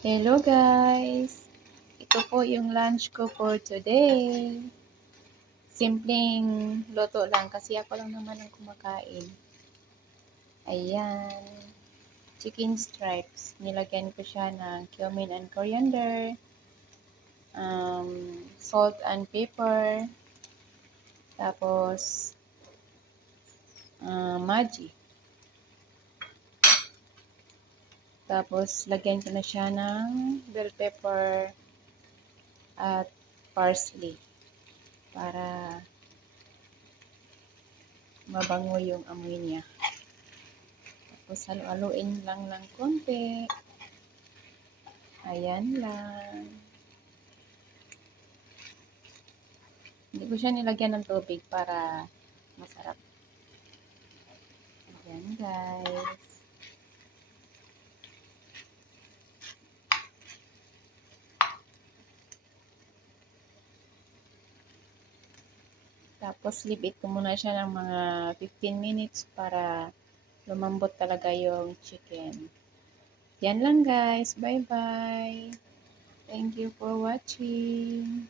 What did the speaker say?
Hello guys! Ito po yung lunch ko for today. Simpleng luto lang kasi ako lang naman ang kumakain. Ayan. Chicken stripes. Nilagyan ko siya ng cumin and coriander. Salt and pepper. Tapos, Maggi. Tapos, lagyan ko na siya ng bell pepper at parsley para mabango yung amoy niya. Tapos halu-haluin lang ng konti. Ayan lang. Hindi ko siya nilagyan ng tubig para masarap. Ayan guys. Tapos leave it ko muna siya ng mga 15 minutes para lumambot talaga yung chicken. Yan lang guys. Bye bye. Thank you for watching.